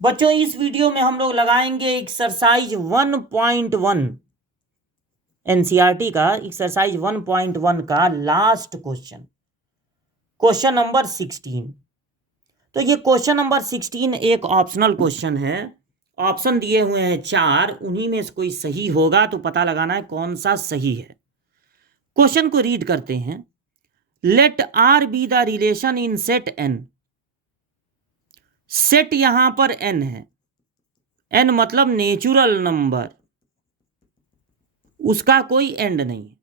बच्चों इस वीडियो में हम लोग लगाएंगे एक्सरसाइज 1.1 एनसीईआरटी का एक्सरसाइज 1.1 का लास्ट क्वेश्चन नंबर 16। तो ये क्वेश्चन नंबर 16 एक ऑप्शनल क्वेश्चन है। ऑप्शन दिए हुए हैं 4, उन्हीं में से कोई सही होगा तो पता लगाना है कौन सा सही है। क्वेश्चन को रीड करते हैं। Let R be the relation in set N. Set यहां पर एन है, एन मतलब नेचुरल नंबर, उसका कोई एंड नहीं है।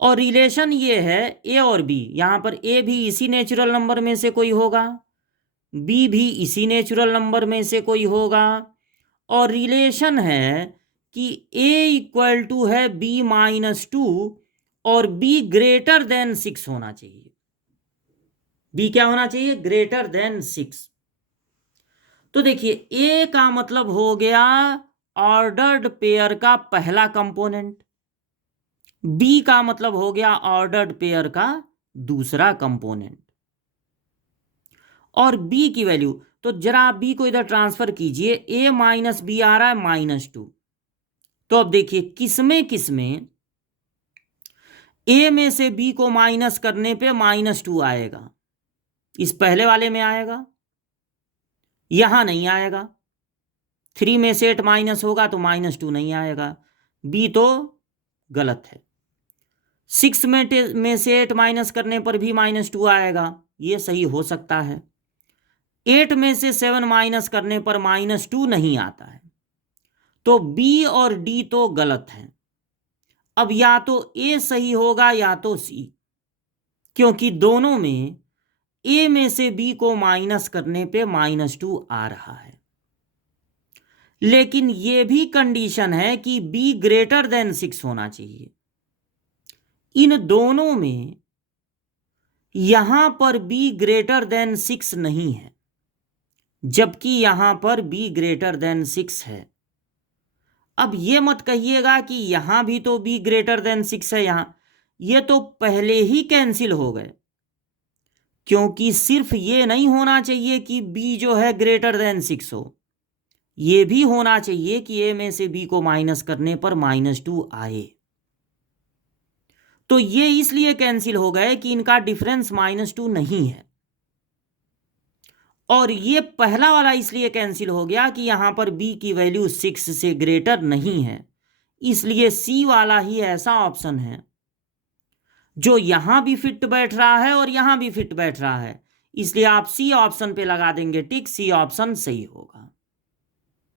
और रिलेशन ये है ए और बी, यहां पर ए भी इसी नेचुरल नंबर में से कोई होगा, बी भी इसी नेचुरल नंबर में से कोई होगा। और रिलेशन है कि ए इक्वल टू है बी -2 और बी ग्रेटर देन 6 होना चाहिए। बी क्या होना चाहिए? Greater than 6। तो देखिए ए का मतलब हो गया ऑर्डर्ड पेयर का पहला कंपोनेंट, बी का मतलब हो गया ऑर्डर्ड पेयर का दूसरा कंपोनेंट। और बी की वैल्यू, तो जरा आप बी को इधर ट्रांसफर कीजिए, ए माइनस बी आ रहा है -2। तो अब देखिए किसमें ए में से बी को माइनस करने पे -2 आएगा। इस पहले वाले में आएगा, यहां नहीं आएगा। 3 में से 8 माइनस होगा तो -2 नहीं आएगा, बी तो गलत है। 6 में से 8 माइनस करने पर भी -2 आएगा, ये सही हो सकता है। 8 में से 7 माइनस करने पर -2 नहीं आता है, तो बी और डी तो गलत है। अब या तो ए सही होगा या तो सी, क्योंकि दोनों में ए में से बी को माइनस करने पे -2 आ रहा है। लेकिन यह भी कंडीशन है कि बी ग्रेटर देन 6 होना चाहिए। इन दोनों में यहां पर बी ग्रेटर देन 6 नहीं है, जबकि यहां पर बी ग्रेटर देन 6 है। अब ये मत कहिएगा कि यहां भी तो बी ग्रेटर देन 6 है, यहां ये तो पहले ही कैंसिल हो गए, क्योंकि सिर्फ ये नहीं होना चाहिए कि बी जो है ग्रेटर देन 6 हो, ये भी होना चाहिए कि ए में से बी को माइनस करने पर -2 आए। तो ये इसलिए कैंसिल हो गए कि इनका डिफरेंस -2 नहीं है। और ये पहला वाला इसलिए कैंसिल हो गया कि यहां पर बी की वैल्यू 6 से ग्रेटर नहीं है। इसलिए सी वाला ही ऐसा ऑप्शन है जो यहां भी फिट बैठ रहा है और यहां भी फिट बैठ रहा है। इसलिए आप सी ऑप्शन पे लगा देंगे टिक, सी ऑप्शन सही होगा।